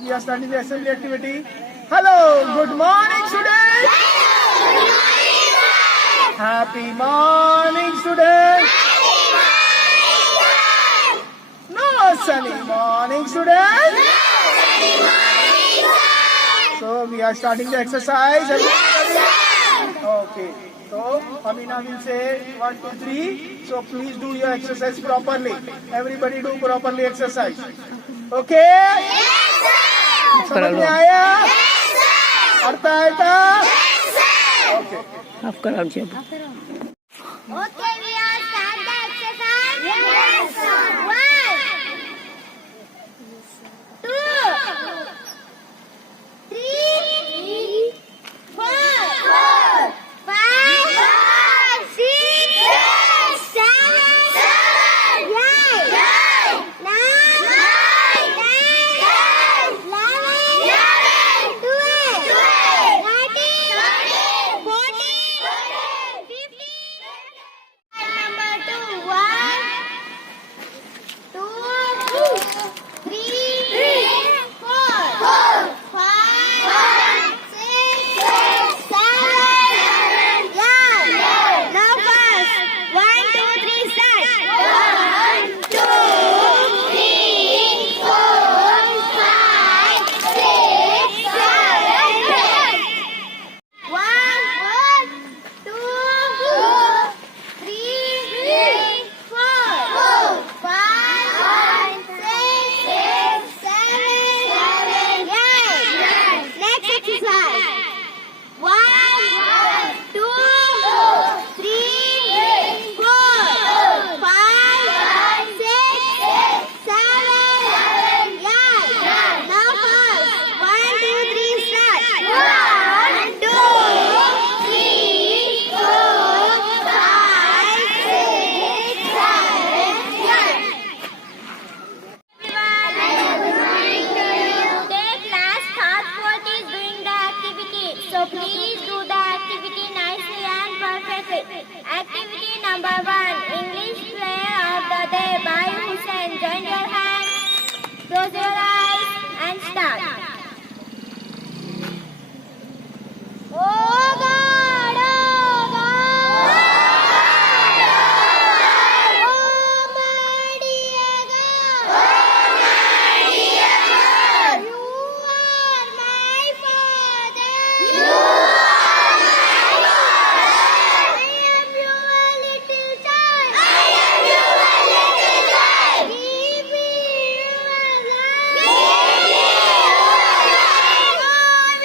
We are starting the assembly activity. Hello, good morning, students. Happy morning, students. No sunny morning, students. So we are starting the exercise. Okay. So Amina will say 1, 2, 3. So please do your exercise properly. Everybody do properly exercise. Okay? समझ में आया? अर्थ आया था? Okay. आप कराओ जी। Okay, we are start the exercise. Yes, sir. 1, 2, 3, 4, 5, 6, 7, 8, 9, 10, 11, 12, 13, 14, 15. Number 2, 1, 2, 3, 4, 5, 6, 7, 8. Now first, 1, 2, 3, start. 1, 2, 3, 4, 5, 6, 7, 8. 1, 2, 3, 4, 5, 6, 7, 8. Next exercise. 1, 2, 3, 4, 5, 6, 7, 8. Now first, 1, 2, 3, start. 1, 2, 3, 4, 5, 6, 7, 8. Today class third fourth is doing the activity. So please do the activity nicely and perfectly. Activity number 1. English Player of the Day by Hussein. Join your hands, close your eyes and start. Oh God, oh God, oh my dear God, you are my father. I am your little child. Give me your love. Show me your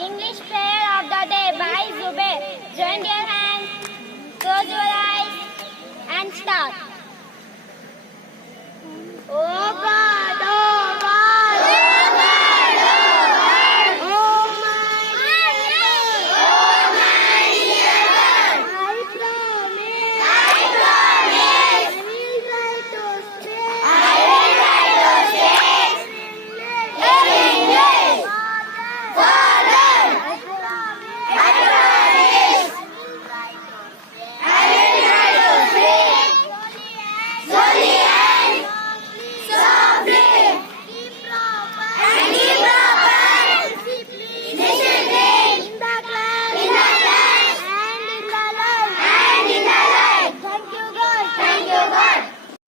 English Prayer of the Day by Zubair. Join your hands, close your eyes, and start. Oh God, oh God, oh God, oh my dear God, I promise, I will try to stay in English. Father, I promise, I will try to speak slowly and softly. Keep proper discipline in the class and in the life. Thank you, God.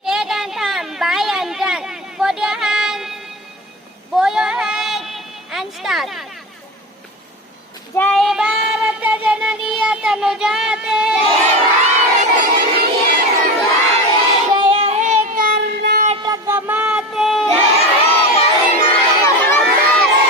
State anthem by Anjan. Put your hands, bow your head, and start. जय भारत जननीय तनुजाते, जय हे कर्नाटक माते, जय हे कर्नाटक माते।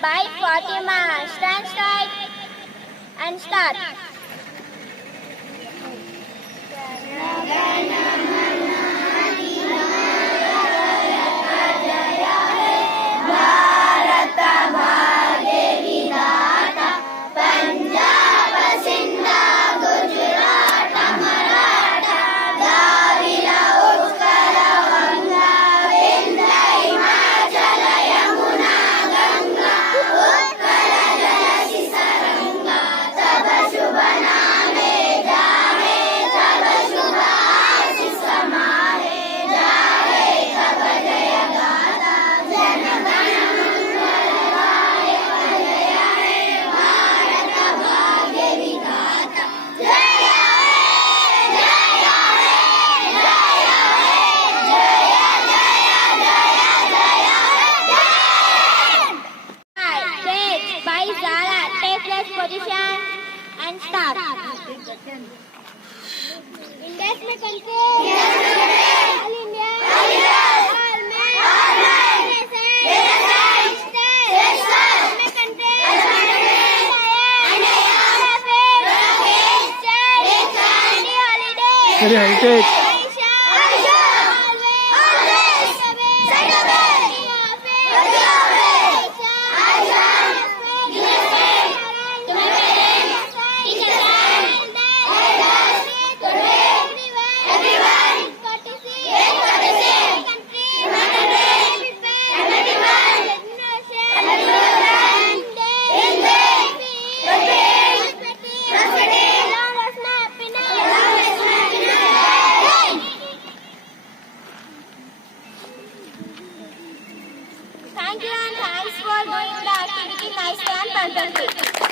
by Fatima. Stand straight and start. Stage by Zara. Take place position and start. Index में control. All India. All men. Stage में control. Very high tech. Thank you and thanks for doing the activity nicely and perfectly.